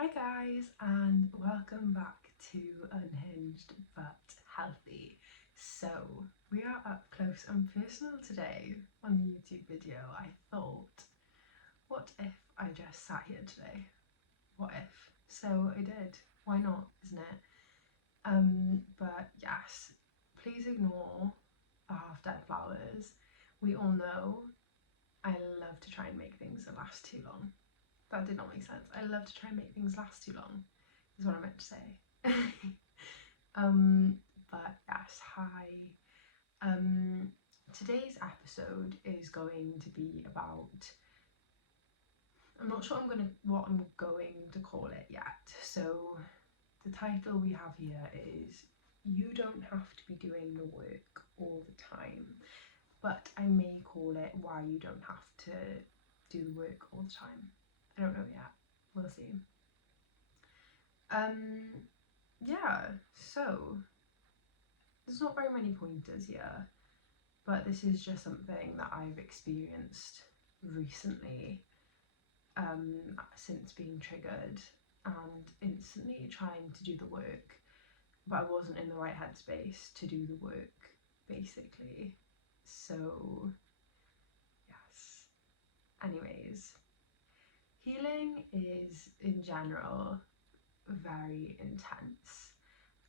Hi guys, and welcome back to Unhinged but Healthy. So we are up close and personal today on the YouTube video. I thought, what if I just sat here today? What if? So I did. Why not, isn't it? But yes, please ignore the half dead flowers. We all know I love to try and make things that last too long. That did not make sense. I love to try and make things last too long, is what I meant to say. But yes, hi. Today's episode is going to be about, I'm not sure what I'm going to call it yet. So the title we have here is You Don't Have to Be Doing the Work All the Time, but I may call it Why You Don't Have to Do the Work All the Time. I don't know yet. We'll see. Yeah, so there's not very many pointers here, but this is just something that I've experienced recently, since being triggered and instantly trying to do the work, but I wasn't in the right headspace to do the work, basically. So, yes. Anyways, healing is in general very intense,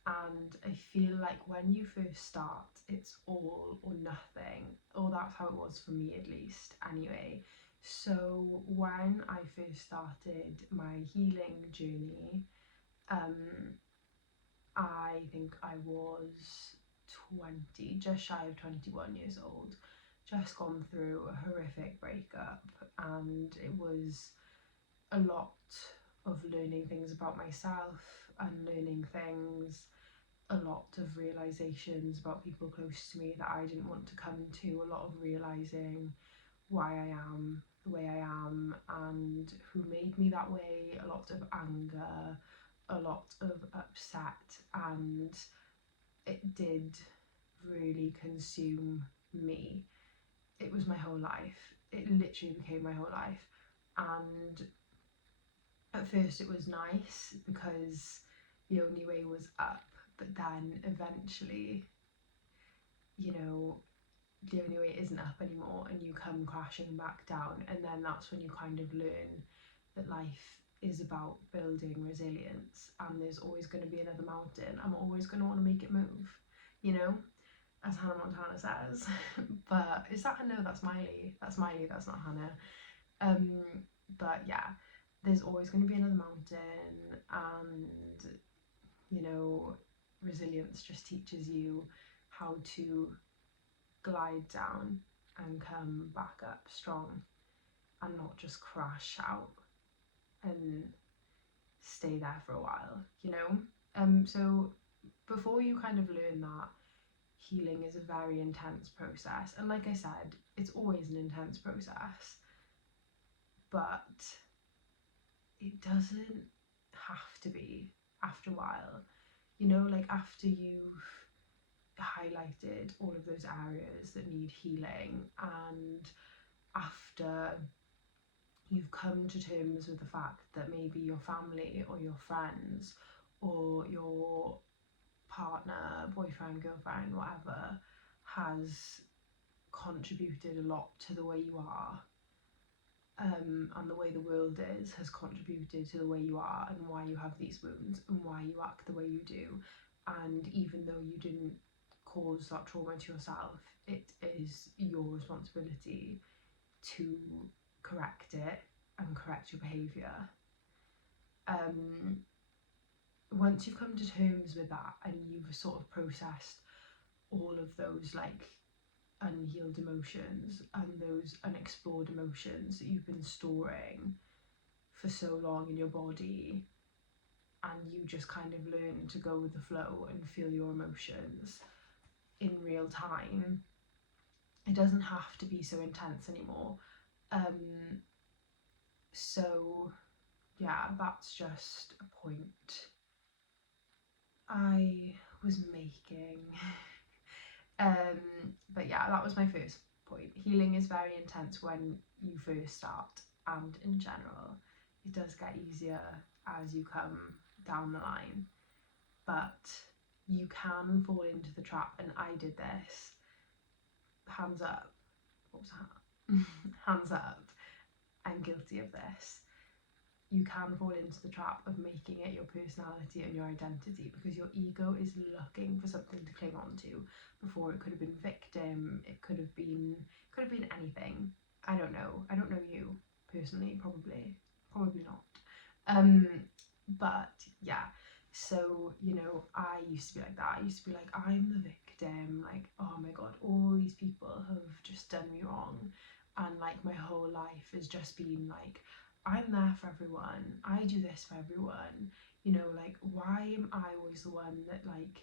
and I feel like when you first start it's all or nothing, or that's how it was for me at least anyway. So when I first started my healing journey, I think I was 20, just shy of 21 years old, just gone through a horrific breakup, and it was a lot of learning things about myself and learning things, a lot of realizations about people close to me that I didn't want to come to, a lot of realizing why I am the way I am and who made me that way, a lot of anger, a lot of upset, and it did really consume me. It was my whole life. It literally became my whole life. And at first it was nice because the only way was up, but then eventually, you know, the only way isn't up anymore and you come crashing back down, and then that's when you kind of learn that life is about building resilience, and there's always going to be another mountain. I'm always going to want to make it move, you know, as Hannah Montana says. But is that, no, that's Miley, that's not Hannah. But yeah, there's always going to be another mountain, and you know, resilience just teaches you how to glide down and come back up strong and not just crash out and stay there for a while, you know? So before you kind of learn that, healing is a very intense process, and like I said, it's always an intense process, but it doesn't have to be after a while, you know, like after you've highlighted all of those areas that need healing, and after you've come to terms with the fact that maybe your family or your friends or your partner, boyfriend, girlfriend, whatever, has contributed a lot to the way you are, and the way the world has contributed to the way you are and why you have these wounds and why you act the way you do. And even though you didn't cause that trauma to yourself, it is your responsibility to correct it and correct your behaviour. Once you've come to terms with that and you've sort of processed all of those like unhealed emotions and those unexplored emotions that you've been storing for so long in your body, and you just kind of learn to go with the flow and feel your emotions in real time, it doesn't have to be so intense anymore. So yeah, that's just a point I was making. But yeah, that was my first point. Healing is very intense when you first start, and in general, it does get easier as you come down the line, but you can fall into the trap, and I did this. Hands up. What was that? Hands up. I'm guilty of this. You can fall into the trap of making it your personality and your identity, because your ego is looking for something to cling on to. Before, it could have been victim, it could have been anything. I don't know you personally, probably not. But yeah, so I used to be like that. I used to be like, I'm the victim, like, oh my god, all these people have just done me wrong, and like my whole life has just been like, I'm there for everyone, I do this for everyone, like, why am I always the one that like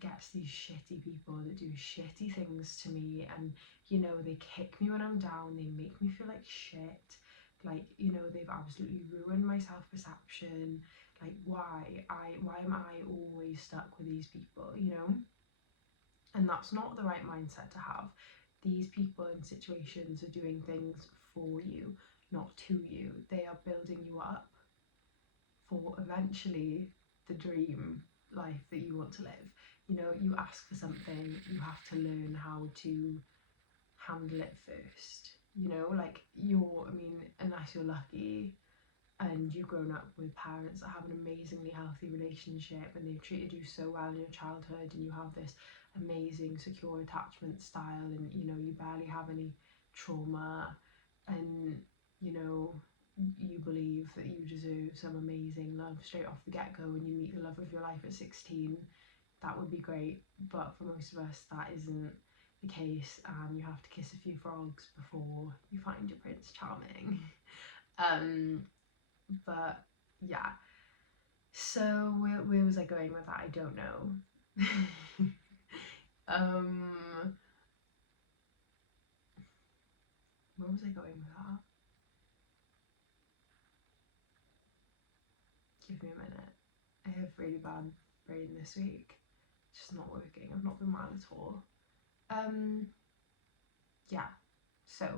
gets these shitty people that do shitty things to me, and they kick me when I'm down, they make me feel like shit, like, they've absolutely ruined my self-perception, like, why am I always stuck with these people, and that's not the right mindset to have. These people in situations are doing things for you, not to you. They are building you up for eventually the dream life that you want to live. You ask for something, you have to learn how to handle it first. Like, unless you're lucky and you've grown up with parents that have an amazingly healthy relationship and they've treated you so well in your childhood, and you have this amazing secure attachment style, and you barely have any trauma, and you believe that you deserve some amazing love straight off the get-go, and you meet the love of your life at 16, that would be great. But for most of us, that isn't the case, and you have to kiss a few frogs before you find your Prince Charming. But yeah, so where was I going with that? I don't know. Where was I going with that? Give me a minute. I have really bad brain this week. It's just not working. I've not been well at all. Yeah, so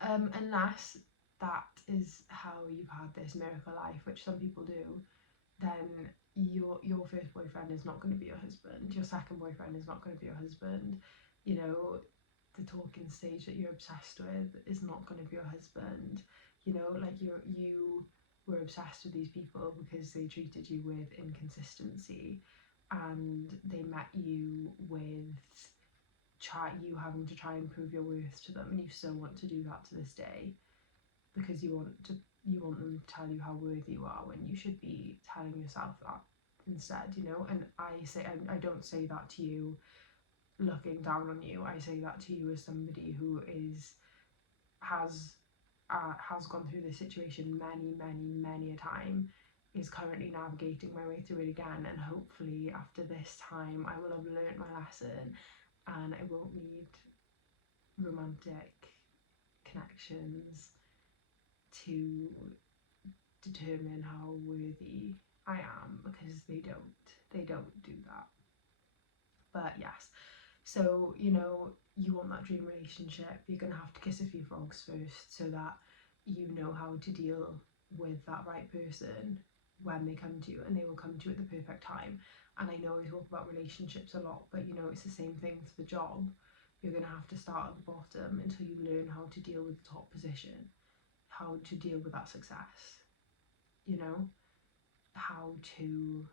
unless that is how you've had this miracle life, which some people do, then your first boyfriend is not going to be your husband, your second boyfriend is not going to be your husband, the talking stage that you're obsessed with is not going to be your husband, like you were obsessed with these people because they treated you with inconsistency, and they met you with you having to try and prove your worth to them, and you still want to do that to this day, because you want them to tell you how worthy you are, when you should be telling yourself that instead, and I don't say that to you looking down on you. I say that to you as somebody who has gone through this situation many a time, is currently navigating my way through it again, and hopefully after this time I will have learnt my lesson, and I won't need romantic connections to determine how worthy I am, because they don't do that. But yes, so you want that dream relationship, you're gonna have to kiss a few frogs first, so that you know how to deal with that right person when they come to you, and they will come to you at the perfect time. And I know we talk about relationships a lot, but it's the same thing for the job. You're gonna have to start at the bottom until you learn how to deal with the top position, how to deal with that success, how to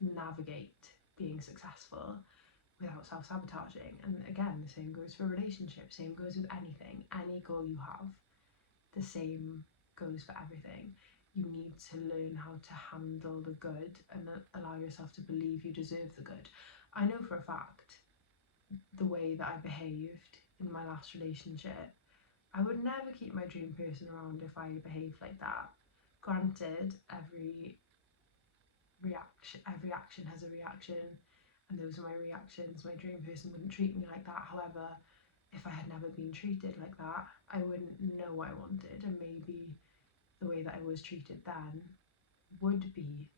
navigate being successful without self-sabotaging. And again, the same goes for relationships, same goes with anything, any goal you have, the same goes for everything. You need to learn how to handle the good and allow yourself to believe you deserve the good. I know for a fact, the way that I behaved in my last relationship, I would never keep my dream person around if I behaved like that. Granted, every action has a reaction, and those are my reactions. My dream person wouldn't treat me like that. However, if I had never been treated like that, I wouldn't know what I wanted, and maybe the way that I was treated then would be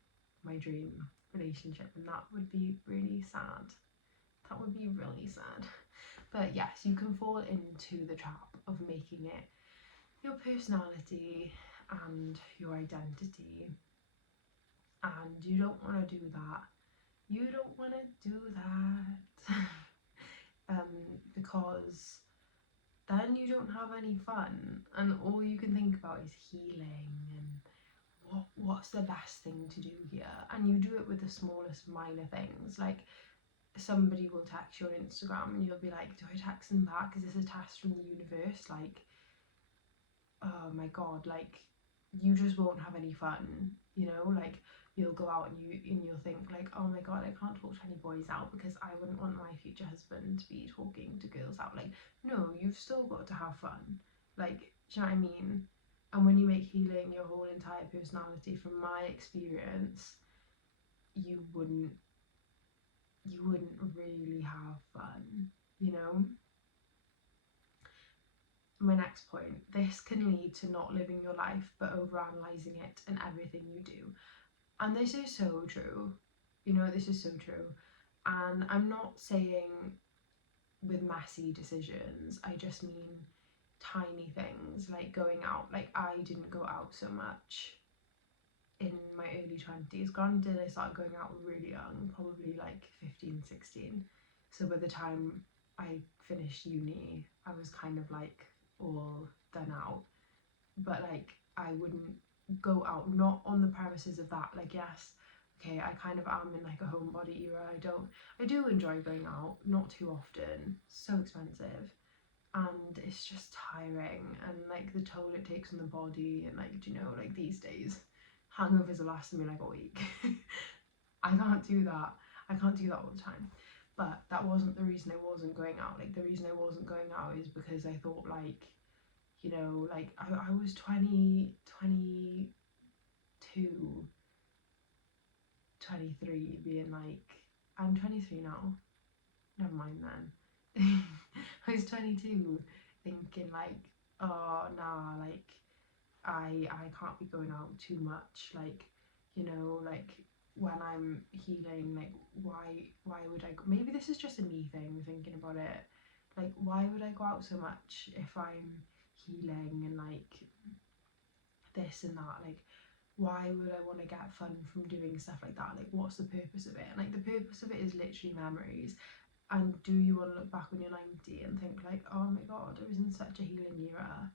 my dream relationship, and that would be really sad. That would be really sad. But yes, you can fall into the trap of making it your personality and your identity, and you don't want to do that. You don't want to do that. Because then you don't have any fun, and all you can think about is healing and what's the best thing to do here. And you do it with the smallest minor things, like somebody will text you on Instagram and you'll be like, do I text them back? Is this a test from the universe? Like, oh my god, like you just won't have any fun, you know? Like you'll go out and you'll think like, oh my god, I can't talk to any boys out because I wouldn't want my future husband to be talking to girls out. Like, no, you've still got to have fun. Like, do you know what I mean? And when you make healing your whole entire personality, from my experience, you wouldn't really have fun, you know? My next point, this can lead to not living your life but overanalyzing it in everything you do. And this is so true, you know, this is so true. And I'm not saying with messy decisions, I just mean tiny things like going out. Like, I didn't go out so much in my early 20s. Granted, I started going out really young, probably like 15, 16. So by the time I finished uni, I was kind of like all done out. But like, I wouldn't go out, not on the premises of that. Like, yes, okay, I kind of am in like a homebody era. I do enjoy going out, not too often, so expensive, and it's just tiring, and like the toll it takes on the body, and like, you know, like these days hangovers are lasting me like a week. I can't do that. I can't do that all the time. But that wasn't the reason I wasn't going out. Like, the reason I wasn't going out is because I thought, like, you know, like I was 20, 22, 23, being like, I'm 23 now, never mind then. I was 22 thinking like, oh nah, like I can't be going out too much, like, you know, like when I'm healing, like why would I go? Maybe this is just a me thing thinking about it, like why would I go out so much if I'm healing and like this and that? Like, why would I want to get fun from doing stuff like that? Like, what's the purpose of it? And like, the purpose of it is literally memories. And do you want to look back when you're 90 and think like, oh my god, I was in such a healing era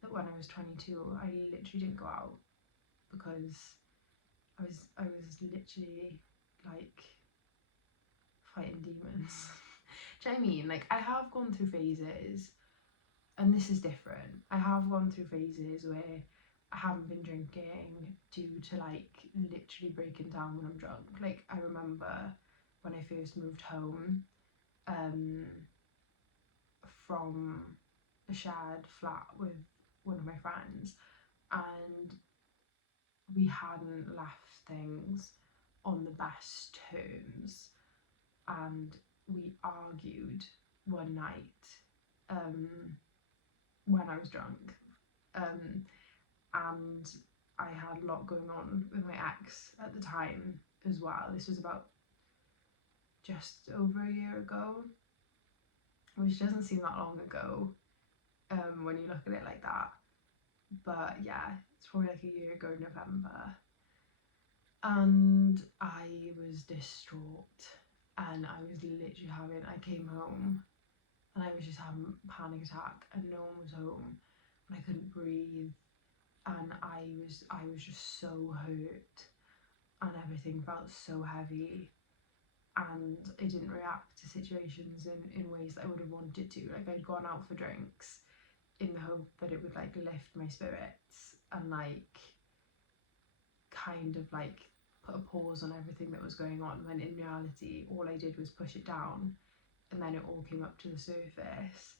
that when I was 22 I literally didn't go out because I was literally like fighting demons. Do you know what I mean? Like, I have gone through phases, and this is different. I have gone through phases where I haven't been drinking due to like literally breaking down when I'm drunk. Like, I remember when I first moved home from a shared flat with one of my friends, and we hadn't left things on the best terms, and we argued one night when I was drunk, and I had a lot going on with my ex at the time as well. This was about just over a year ago, which doesn't seem that long ago when you look at it like that. But yeah, it's probably like a year ago in November. And I was distraught, and I was literally I came home and I was just having a panic attack, and no one was home, and I couldn't breathe, and I was just so hurt, and everything felt so heavy, and I didn't react to situations in ways that I would have wanted to. Like, I'd gone out for drinks in the hope that it would like lift my spirits and like kind of like put a pause on everything that was going on, when in reality all I did was push it down, and then it all came up to the surface,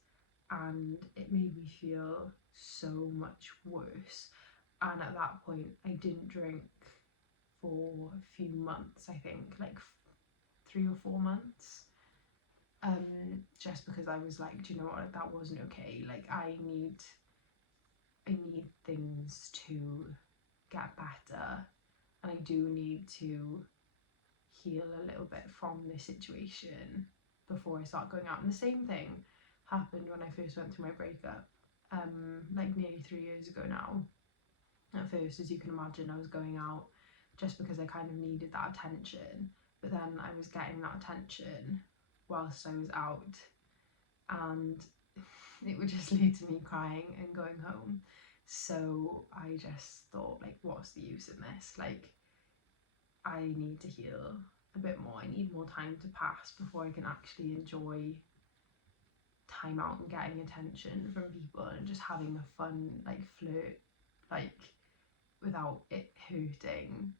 and it made me feel so much worse. And at that point I didn't drink for a few months, I think like 3 or 4 months, just because I was like, do you know what, that wasn't okay. Like, I need things to get better, and I do need to heal a little bit from this situation before I start going out. And the same thing happened when I first went through my breakup, like nearly 3 years ago now. At first, as you can imagine, I was going out just because I kind of needed that attention, but then I was getting that attention whilst I was out, and it would just lead to me crying and going home. So I just thought, like, what's the use in this? Like, I need to heal a bit more. I need more time to pass before I can actually enjoy time out and getting attention from people and just having a fun, like, flirt, like, without it hurting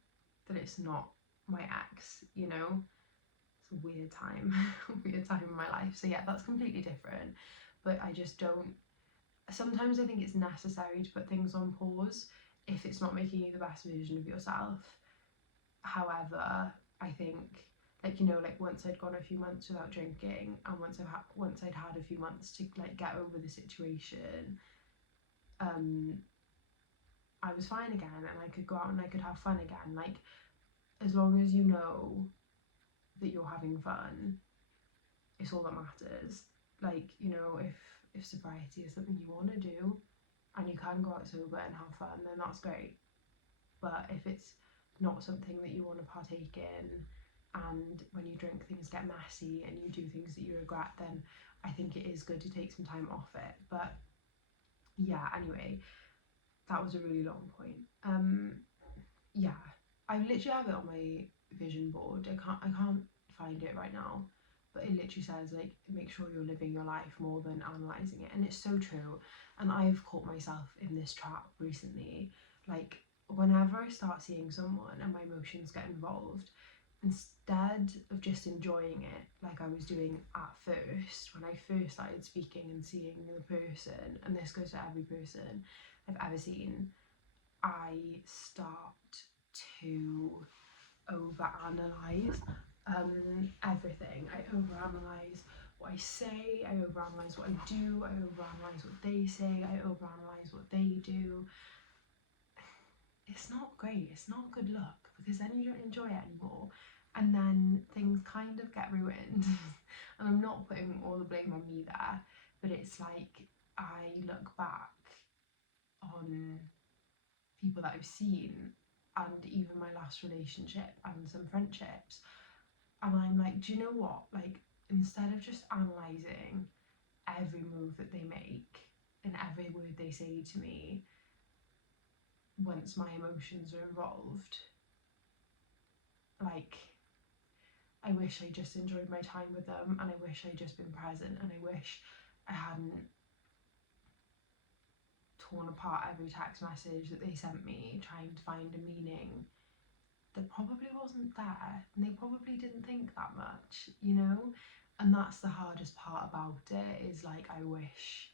that it's not my ex, you know? It's a weird time, weird time in my life. So yeah, that's completely different. But I just don't, sometimes I think it's necessary to put things on pause if it's not making you the best version of yourself. However, I think, like, you know, like, once I'd gone a few months without drinking, and once I'd had a few months to, like, get over the situation, I was fine again, and I could go out and I could have fun again. Like, as long as you know that you're having fun, it's all that matters. Like, you know, if sobriety is something you want to do and you can go out sober and have fun, then that's great. But if it's not something that you want to partake in, and when you drink things get messy and you do things that you regret, then I think it is good to take some time off it. But yeah, anyway, that was a really long point. Yeah, I literally have it on my vision board. I can't find it right now, but it literally says, like, make sure you're living your life more than analysing it. And it's so true. And I've caught myself in this trap recently. Like, whenever I start seeing someone and my emotions get involved, instead of just enjoying it like I was doing at first, when I first started speaking and seeing the person, and this goes to every person I've ever seen, I start to overanalyze everything. I overanalyze what I say, I overanalyze what I do, I overanalyze what they say, I overanalyze what they do. It's not great, it's not good luck, because then you don't enjoy it anymore, and then things kind of get ruined. And I'm not putting all the blame on me there, but it's like, I look back on people that I've seen, and even my last relationship and some friendships, and I'm like, do you know what? Like, instead of just analysing every move that they make and every word they say to me, once my emotions are involved, like, I wish I just enjoyed my time with them, and I wish I'd just been present, and I wish I hadn't torn apart every text message that they sent me trying to find a meaning that probably wasn't there, and they probably didn't think that much, you know? And that's the hardest part about it, is like, I wish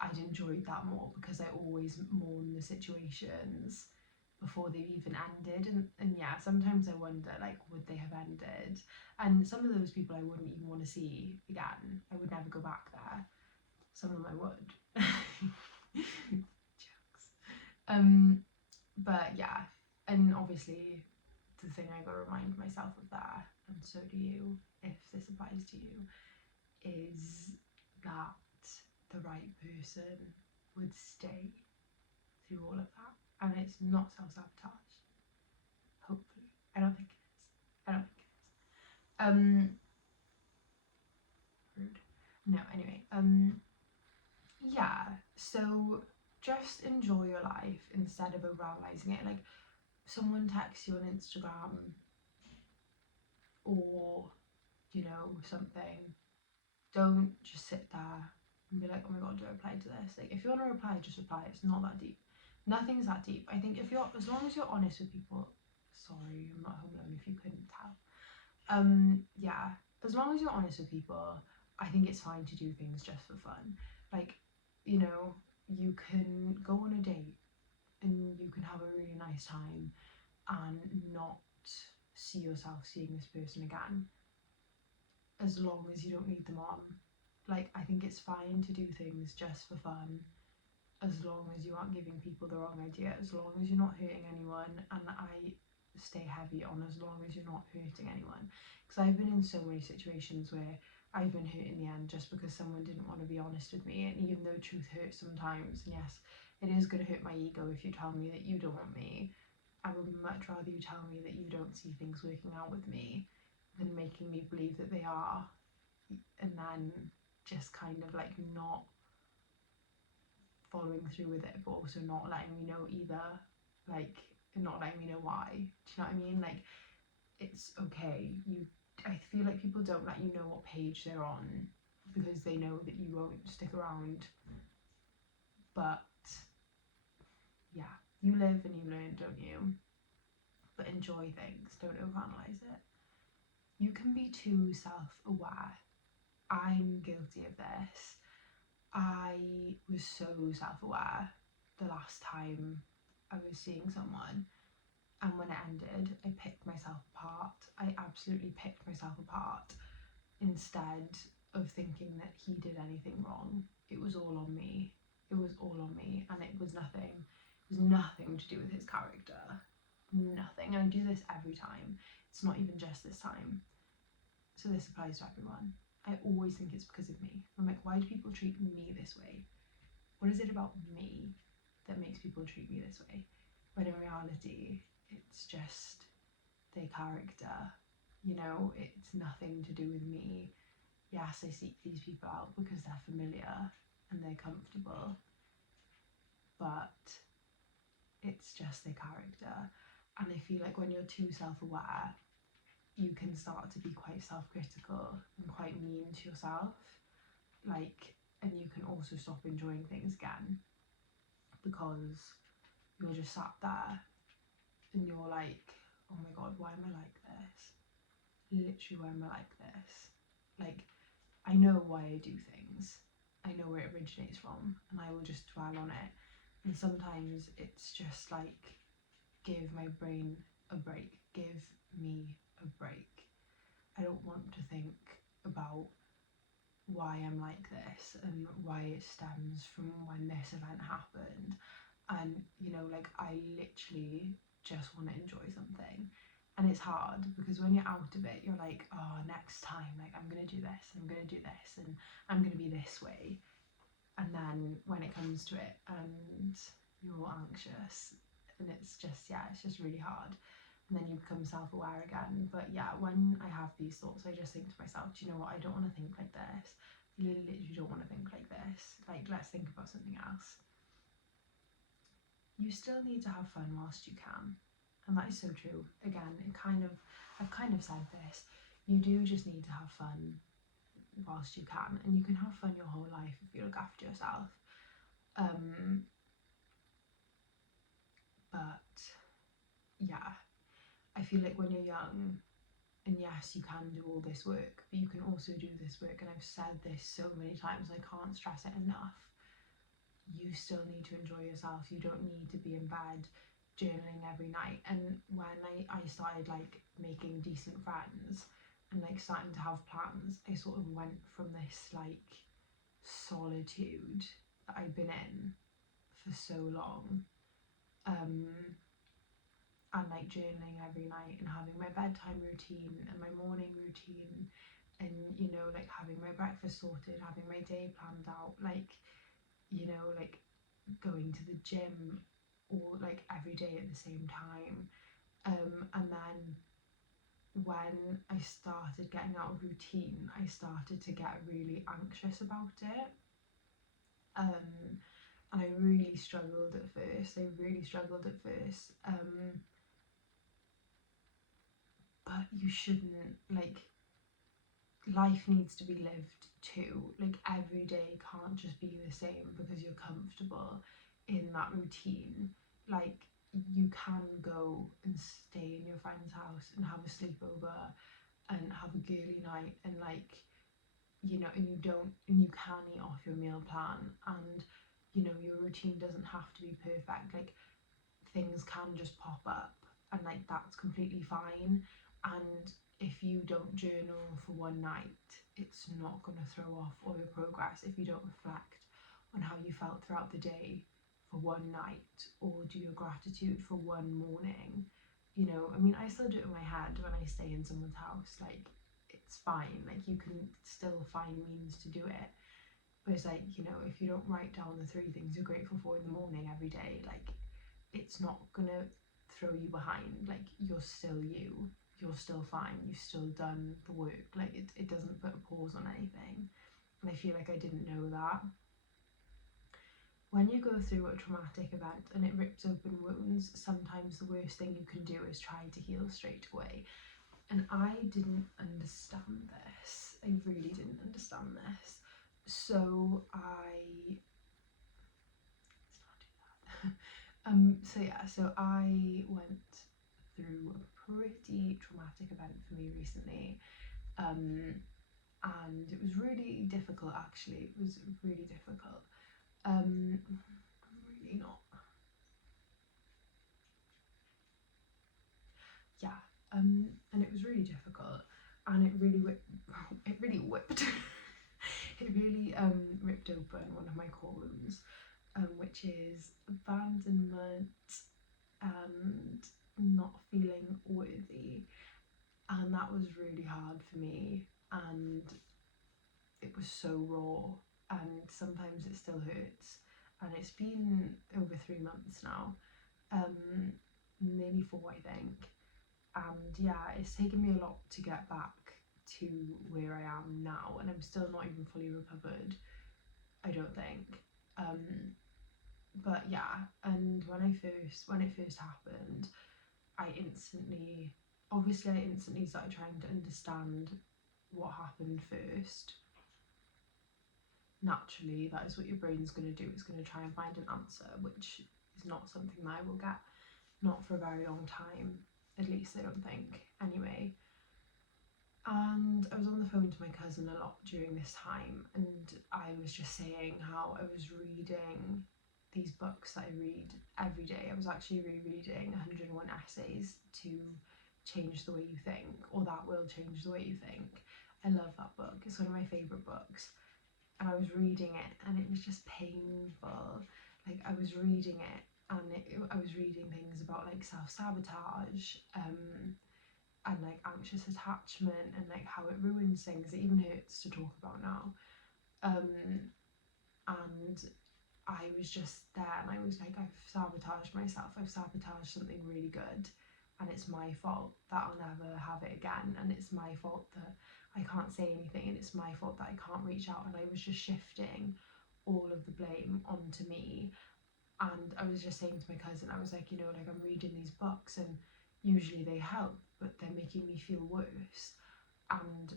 I'd enjoyed that more, because I always mourn the situations before they've even ended. And yeah, sometimes I wonder, like, would they have ended? And some of those people I wouldn't even want to see again. I would never go back there. Some of them I would. Jokes. But yeah, and obviously the thing I gotta remind myself of there, and so do you, if this applies to you, is that the right person would stay through all of that, and it's not self-sabotage. Hopefully. I don't think it is. I don't think it is. Rude. No, anyway. Yeah, so just enjoy your life instead of overanalyzing it. Like, someone texts you on Instagram, or, you know, something, don't just sit there and be like, oh my god, do I reply to this? Like, if you want to reply, just reply. It's not that deep. Nothing's that deep. I think if you're, as long as you're honest with people, sorry, I'm not home alone if you couldn't tell. Yeah, as long as you're honest with people, I think it's fine to do things just for fun. Like, you know, you can go on a date and you can have a really nice time and not see yourself seeing this person again, as long as you don't lead them on. Like, I think it's fine to do things just for fun, as long as you aren't giving people the wrong idea, as long as you're not hurting anyone. And I stay heavy on as long as you're not hurting anyone, because I've been in so many situations where I've been hurt in the end just because someone didn't want to be honest with me. And even though truth hurts sometimes, and yes, it is going to hurt my ego if you tell me that you don't want me, I would much rather you tell me that you don't see things working out with me than making me believe that they are, and then just kind of like not following through with it, but also not letting me know either, like not letting me know why. Do you know what I mean? Like, it's okay. I feel like people don't let you know what page they're on because they know that you won't stick around. But yeah, you live and you learn, don't you? But enjoy things, don't overanalyze it. You can be too self-aware. I'm guilty of this. I was so self-aware the last time I was seeing someone, and when it ended, I picked myself apart. I absolutely picked myself apart instead of thinking that he did anything wrong. It was all on me. It was all on me, and it was nothing. It was nothing to do with his character. Nothing. And I do this every time. It's not even just this time. So this applies to everyone. I always think it's because of me. I'm like, why do people treat me this way? What is it about me that makes people treat me this way? When in reality, it's just their character. You know, it's nothing to do with me. Yes, I seek these people out because they're familiar and they're comfortable, but it's just their character. And I feel like when you're too self-aware, you can start to be quite self-critical and quite mean to yourself. Like, and you can also stop enjoying things again because you're just sat there and you're like, oh my god, why am I like this? Literally, why am I like this? Like, I know why I do things. I know where it originates from, and I will just dwell on it. And sometimes it's just like, give my brain a break. Give me a break. I don't want to think about why I'm like this and why it stems from when this event happened. And, you know, like, I literally just want to enjoy something. And it's hard because when you're out of it, you're like, oh, next time, like, I'm going to do this, I'm going to do this, and I'm going to be this way. And then when it comes to it and you're anxious, and it's just, yeah, it's just really hard. And then you become self-aware again. But yeah, when I have these thoughts, I just think to myself, do you know what, I don't want to think like this. I literally don't want to think like this. Like, let's think about something else. You still need to have fun whilst you can. And that is so true. Again, I've kind of said this. You do just need to have fun whilst you can. And you can have fun your whole life if you look after yourself. But yeah, I feel like when you're young, and yes, you can do all this work, but you can also do this work, and I've said this so many times, I can't stress it enough. You still need to enjoy yourself. You don't need to be in bed journaling every night. And when I started like making decent friends and like starting to have plans, I sort of went from this like solitude that I'd been in for so long, and like journaling every night and having my bedtime routine and my morning routine, and, you know, like having my breakfast sorted, having my day planned out, like, you know, like going to the gym or like every day at the same time. And then when I started getting out of routine, I started to get really anxious about it. And I really struggled at first. But you shouldn't, like, life needs to be lived too. Like, every day can't just be the same because you're comfortable in that routine. Like, you can go and stay in your friend's house and have a sleepover and have a girly night, and like, you know, and you can eat off your meal plan, and, you know, your routine doesn't have to be perfect. Like, things can just pop up, and like, that's completely fine. And if you don't journal for one night, it's not going to throw off all your progress. If you don't reflect on how you felt throughout the day for one night, or do your gratitude for one morning, you know, I mean, I still do it in my head when I stay in someone's house. Like, it's fine, like you can still find means to do it. But it's like, you know, if you don't write down the 3 things you're grateful for in the morning every day, like it's not gonna throw you behind. Like you're still you're still fine, you've still done the work. Like it doesn't put a pause on anything. And I feel like I didn't know that. When you go through a traumatic event and it rips open wounds, sometimes the worst thing you can do is try to heal straight away. And I didn't understand this. I really didn't understand this. So so I went through a pretty traumatic event for me recently. And it was really difficult, actually. It was really difficult. Really not. Yeah. And it was really difficult, and it really whipped. It really ripped open one of my core wounds, which is abandonment and not feeling worthy. And that was really hard for me, and it was so raw, and sometimes it still hurts. And it's been over 3 months now, nearly 4, I think. And yeah, it's taken me a lot to get back to where I am now, and I'm still not even fully recovered, I don't think. But yeah, and when it first happened, I instantly started trying to understand what happened first. Naturally, that is what your brain's going to do. It's going to try and find an answer, which is not something that I will get, not for a very long time, at least I don't think, anyway. And I was on the phone to my cousin a lot during this time, and I was just saying how I was reading these books that I read every day. I was actually rereading 101 Essays to Change the Way You Think, or That Will Change the Way You Think. I love that book. It's one of my favourite books. And I was reading it, and it was just painful. Like I was reading it, and I was reading things about like self-sabotage, and like anxious attachment, and like how it ruins things. It even hurts to talk about now. And I was just there, and I was like, I've sabotaged myself. I've sabotaged something really good, and it's my fault that I'll never have it again. And it's my fault that I can't say anything, and it's my fault that I can't reach out. And I was just shifting all of the blame onto me. And I was just saying to my cousin, I was like, you know, like I'm reading these books, and usually they help, but they're making me feel worse. And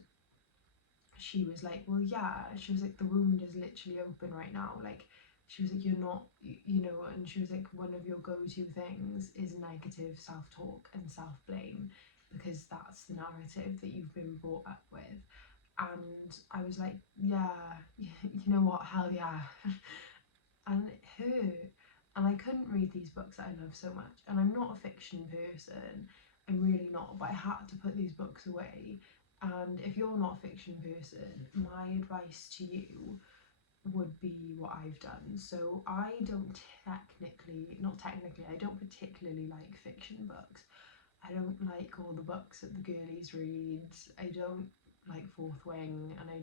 she was like, well, yeah. She was like, the wound is literally open right now. Like, she was like, you're not, you know, and she was like, one of your go-to things is negative self-talk and self-blame, because that's the narrative that you've been brought up with. And I was like, yeah, you know what, hell yeah. And it hurt. And I couldn't read these books that I love so much. And I'm not a fiction person, I'm really not, but I had to put these books away. And if you're not a fiction person, my advice to you would be what I've done. So I don't I don't particularly like fiction books. I don't like all the books that the girlies read. I don't like Fourth Wing, and I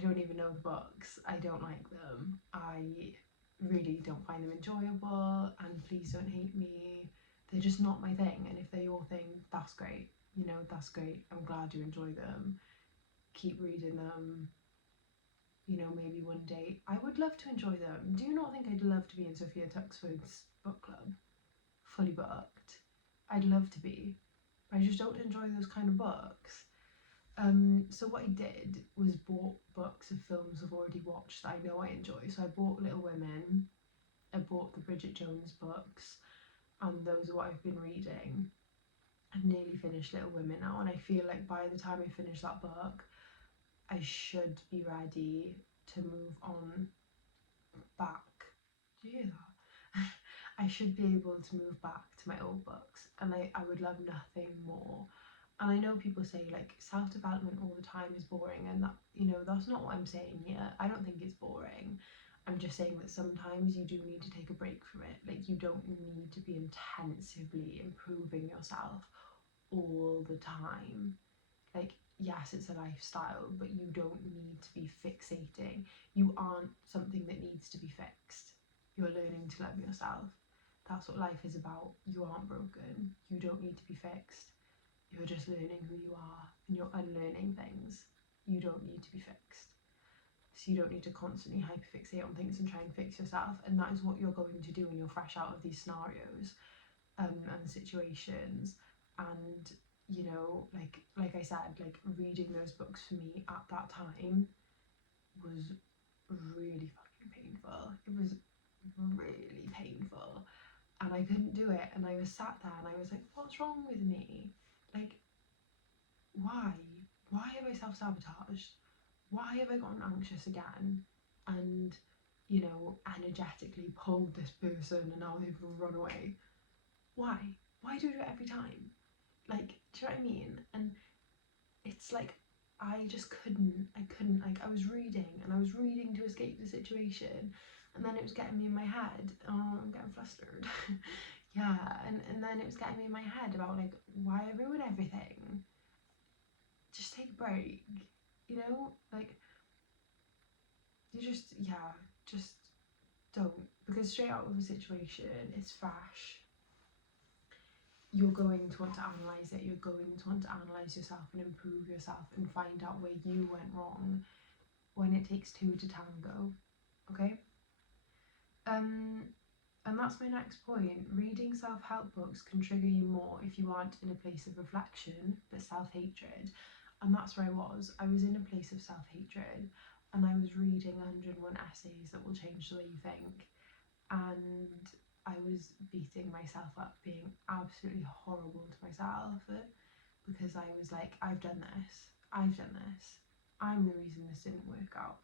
don't even know the books. I don't like them. I really don't find them enjoyable, and please don't hate me. They're just not my thing, and if they're your thing, that's great. You know, that's great. I'm glad you enjoy them. Keep reading them. You know, maybe one day. I would love to enjoy them. Do you not think I'd love to be in Sophia Tuxford's book club? Fully booked. I'd love to be. I just don't enjoy those kind of books. So what I did was bought books of films I've already watched that I know I enjoy. So I bought Little Women, I bought the Bridget Jones books, and those are what I've been reading. I've nearly finished Little Women now, and I feel like by the time I finish that book, I should be ready to move on back. Do you hear that? I should be able to move back to my old books, and I would love nothing more. And I know people say like self-development all the time is boring, and that, you know, that's not what I'm saying here. I don't think it's boring. I'm just saying that sometimes you do need to take a break from it. Like, you don't need to be intensively improving yourself all the time. Like, yes, it's a lifestyle, but you don't need to be fixating. You aren't something that needs to be fixed. You're learning to love yourself. That's what life is about. You aren't broken. You don't need to be fixed. You're just learning who you are, and you're unlearning things. You don't need to be fixed. So you don't need to constantly hyperfixate on things and try and fix yourself. And that is what you're going to do when you're fresh out of these scenarios and situations. And you know, like I said, like reading those books for me at that time was really fucking painful. It was really painful, and I couldn't do it. And I was sat there and I was like, what's wrong with me? Like, why have I self-sabotaged? Why have I gotten anxious again? And you know, energetically pulled this person and now they've run away. Why do I do it every time? Like, do you know what I mean? And it's like, I just couldn't, like, I was reading and I was reading to escape the situation, and then it was getting me in my head. Oh, I'm getting flustered. Yeah, and then it was getting me in my head about, like, why I ruin everything. Just take a break, you know? Like, you just, yeah, just don't. Because straight out of a situation, it's fresh. You're going to want to analyse it, you're going to want to analyse yourself and improve yourself and find out where you went wrong when it takes two to tango, okay? And that's my next point. Reading self-help books can trigger you more if you aren't in a place of reflection but self-hatred. And that's where I was. I was in a place of self-hatred and I was reading 101 essays that will change the way you think. And I was beating myself up, being absolutely horrible to myself, because I was like, I've done this, I'm the reason this didn't work out.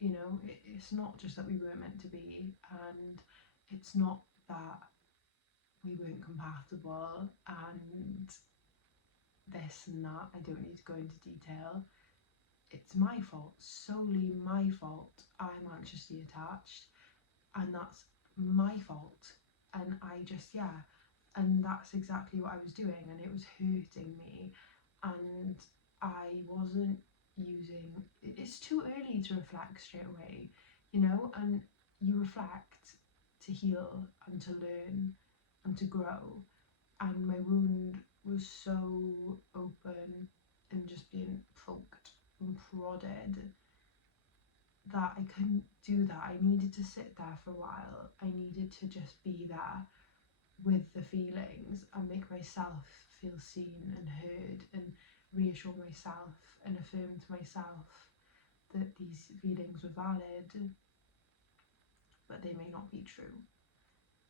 You know, it's not just that we weren't meant to be, and it's not that we weren't compatible and this and that. I don't need to go into detail. It's my fault, solely my fault. I'm anxiously attached, and that's my fault. And I just, yeah, and that's exactly what I was doing, and it was hurting me, and I wasn't using, it's too early to reflect straight away, you know, and you reflect to heal and to learn and to grow. And my wound was so open and just being poked and prodded that I couldn't do that. I needed to sit there for a while. I needed to just be there with the feelings and make myself feel seen and heard, and reassure myself and affirm to myself that these feelings were valid, but they may not be true.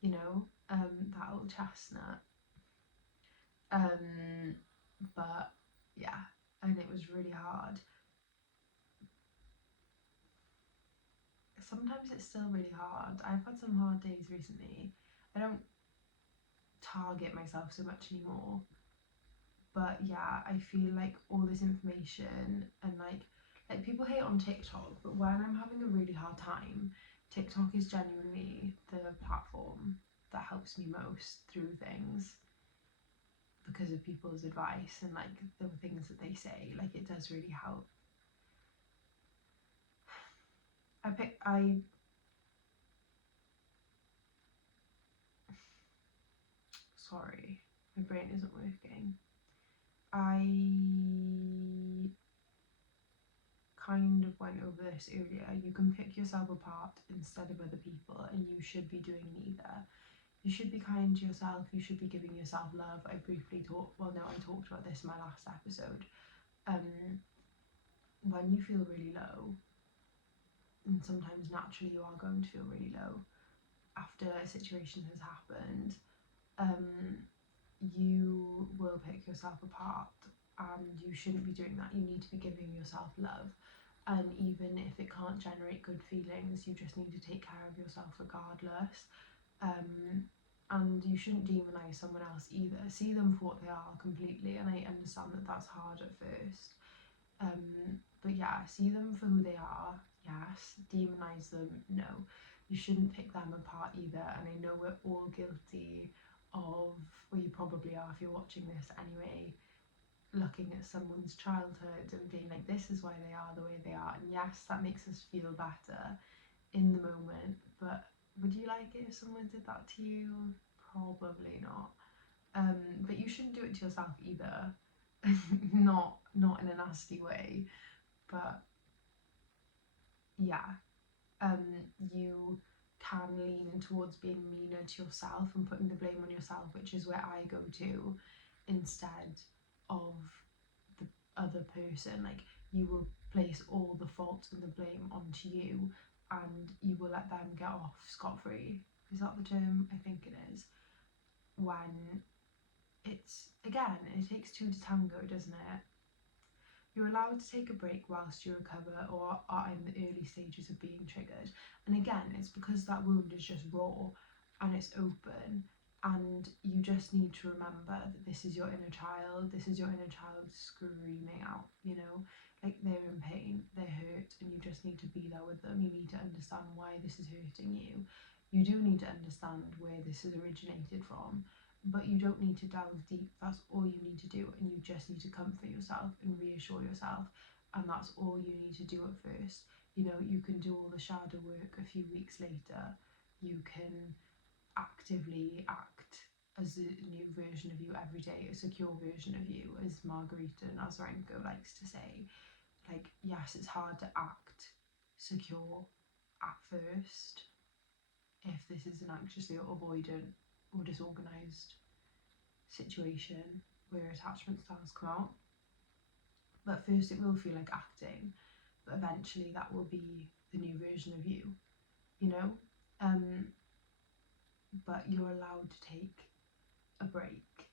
You know, that old chestnut. But yeah, and it was really hard. Sometimes it's still really hard. I've had some hard days recently. I don't target myself so much anymore, but yeah, I feel like all this information and like people hate on TikTok, but when I'm having a really hard time, TikTok is genuinely the platform that helps me most through things, because of people's advice and like the things that they say. Like, it does really help. Sorry, my brain isn't working. I kind of went over this earlier. You can pick yourself apart instead of other people, and you should be doing neither. You should be kind to yourself, you should be giving yourself love. I briefly talked, well no, I talked about this in my last episode. When you feel really low, and sometimes naturally you are going to feel really low after a situation has happened, you will pick yourself apart, and you shouldn't be doing that. You need to be giving yourself love, and even if it can't generate good feelings, you just need to take care of yourself regardless. And you shouldn't demonize someone else either. See them for what they are completely, and I understand that that's hard at first, but yeah, see them for who they are, yes. Demonize them, no. You shouldn't pick them apart either. And I know we're all guilty of, well, you probably are if you're watching this anyway, looking at someone's childhood and being like, this is why they are the way they are. And yes, that makes us feel better in the moment, but would you like it if someone did that to you? Probably not. But you shouldn't do it to yourself either. not in a nasty way, but yeah, you can lean towards being meaner to yourself and putting the blame on yourself, which is where I go to, instead of the other person. Like, you will place all the fault and the blame onto you, and you will let them get off scot-free. Is that the term? I think it is. When it's, again, it takes two to tango, doesn't it? You're allowed to take a break whilst you recover or are in the early stages of being triggered. And again, it's because that wound is just raw and it's open, and you just need to remember that this is your inner child, screaming out, you know, like they're in pain, they're hurt, and you just need to be there with them. You need to understand why this is hurting you. You do need to understand where this has originated from, but you don't need to delve deep. That's all you need to do, and you just need to comfort yourself and reassure yourself, and that's all you need to do at first. You know, you can do all the shadow work a few weeks later. You can actively act as a new version of you every day, a secure version of you, as Margarita Nazarenko likes to say. Like, yes, it's hard to act secure at first if this is an anxiously avoidant or disorganised situation where attachment styles come out. But first it will feel like acting, but eventually that will be the new version of you, you know? But you're allowed to take a break.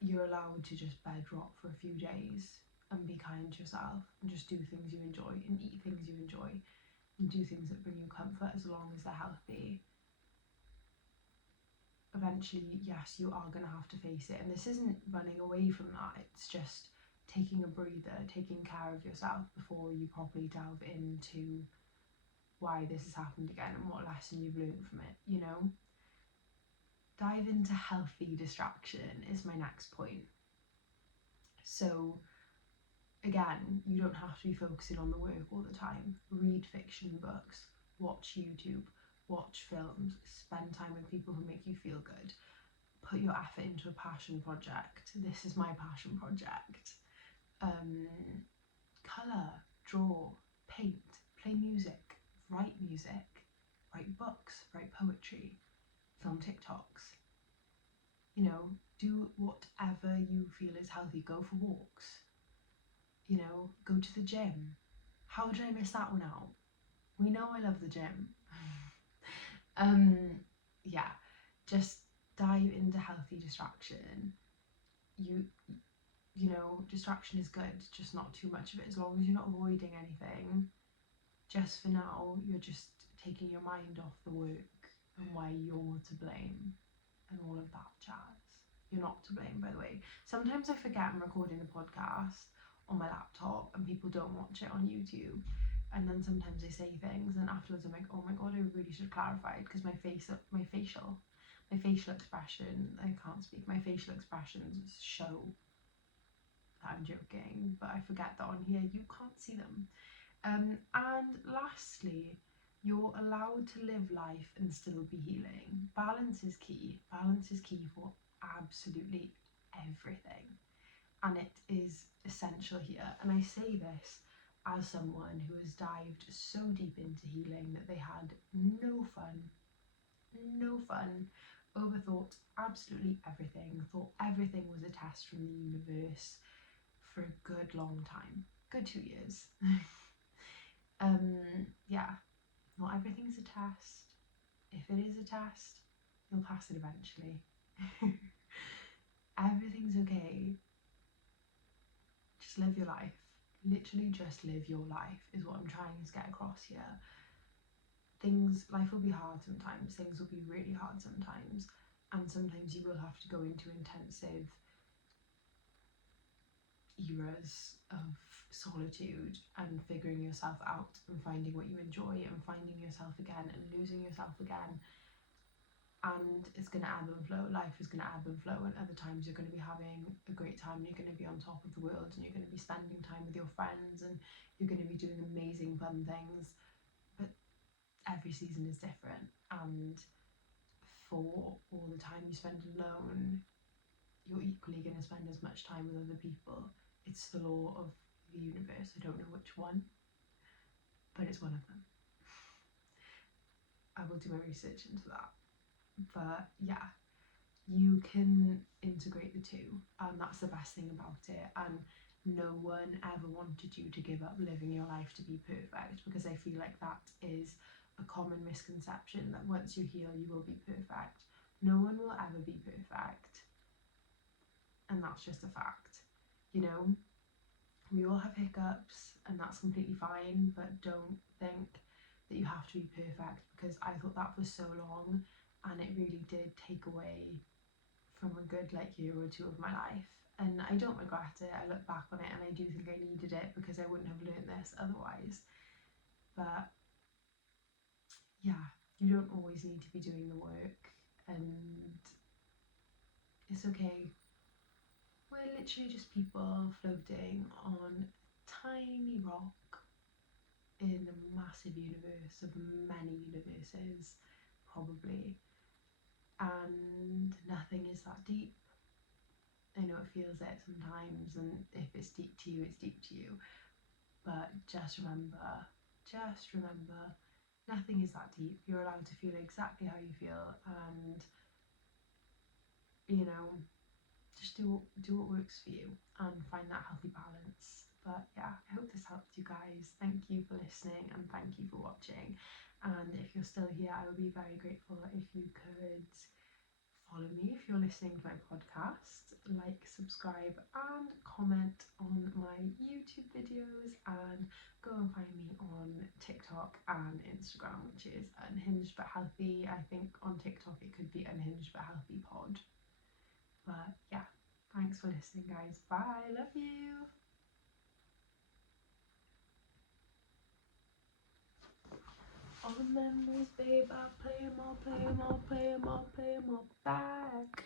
You're allowed to just bed rot for a few days and be kind to yourself and just do things you enjoy and eat things you enjoy and do things that bring you comfort as long as they're healthy. Eventually, yes, you are going to have to face it, and this isn't running away from that, it's just taking a breather, taking care of yourself before you properly delve into why this has happened again and what lesson you've learned from it, you know? Dive into healthy distraction is my next point. So again, you don't have to be focusing on the work all the time. Read fiction books, watch YouTube, watch films, spend time with people who make you feel good. Put your effort into a passion project. This is my passion project. Colour, draw, paint, play music, write books, write poetry, film TikToks. You know, do whatever you feel is healthy. Go for walks. You know, go to the gym. How did I miss that one out? We know I love the gym. Yeah, just dive into healthy distraction. You know, distraction is good, just not too much of it. As long as you're not avoiding anything, just for now, you're just taking your mind off the work and why you're to blame and all of that jazz. You're not to blame, by the way. Sometimes I forget I'm recording the podcast on my laptop and people don't watch it on YouTube. And then sometimes I say things and afterwards I'm like, oh my god, I really should have clarified, because my facial expression, I can't speak, my facial expressions show that I'm joking, but I forget that on here you can't see them. And lastly, you're allowed to live life and still be healing. Balance is key. Balance is key for absolutely everything. And it is essential here. And I say this as someone who has dived so deep into healing that they had no fun, overthought absolutely everything, thought everything was a test from the universe for a good long time, good 2 years. Yeah, not everything's a test. If it is a test, you'll pass it eventually. Everything's okay. Just live your life. Literally just live your life is what I'm trying to get across here. Life will be hard sometimes, things will be really hard sometimes, and sometimes you will have to go into intensive eras of solitude and figuring yourself out and finding what you enjoy and finding yourself again and losing yourself again. and it's going to ebb and flow. Life is going to ebb and flow, and other times you're going to be having a great time, you're going to be on top of the world, and you're going to be spending time with your friends, and you're going to be doing amazing fun things. But every season is different, and for all the time you spend alone, you're equally going to spend as much time with other people. It's the law of the universe. I don't know which one, but it's one of them. I will do my research into that. But yeah, you can integrate the two, and that's the best thing about it. And no one ever wanted you to give up living your life to be perfect, because I feel like that is a common misconception, that once you heal you will be perfect. No one will ever be perfect, and that's just a fact. You know, we all have hiccups, and that's completely fine, but don't think that you have to be perfect, because I thought that for so long, and it really did take away from a good year or two of my life. And I don't regret it. I look back on it and I do think I needed it, because I wouldn't have learned this otherwise. But yeah, you don't always need to be doing the work, and it's okay. We're literally just people floating on a tiny rock in a massive universe of many universes, probably. And nothing is that deep. I know it feels it sometimes, and if it's deep to you, it's deep to you. But just remember, nothing is that deep. You're allowed to feel exactly how you feel, and you know, just do what works for you and find that healthy balance. But yeah, I hope this helped you guys. Thank you for listening, and thank you for watching. And if you're still here, I would be very grateful if you could follow me if you're listening to my podcast, like, subscribe, and comment on my YouTube videos, and go and find me on TikTok and Instagram, which is Unhinged But Healthy. I think on TikTok it could be Unhinged But Healthy Pod. But yeah, thanks for listening, guys. Bye, love you. All the memories, babe, I play them all, play them all, play them all, play them all back.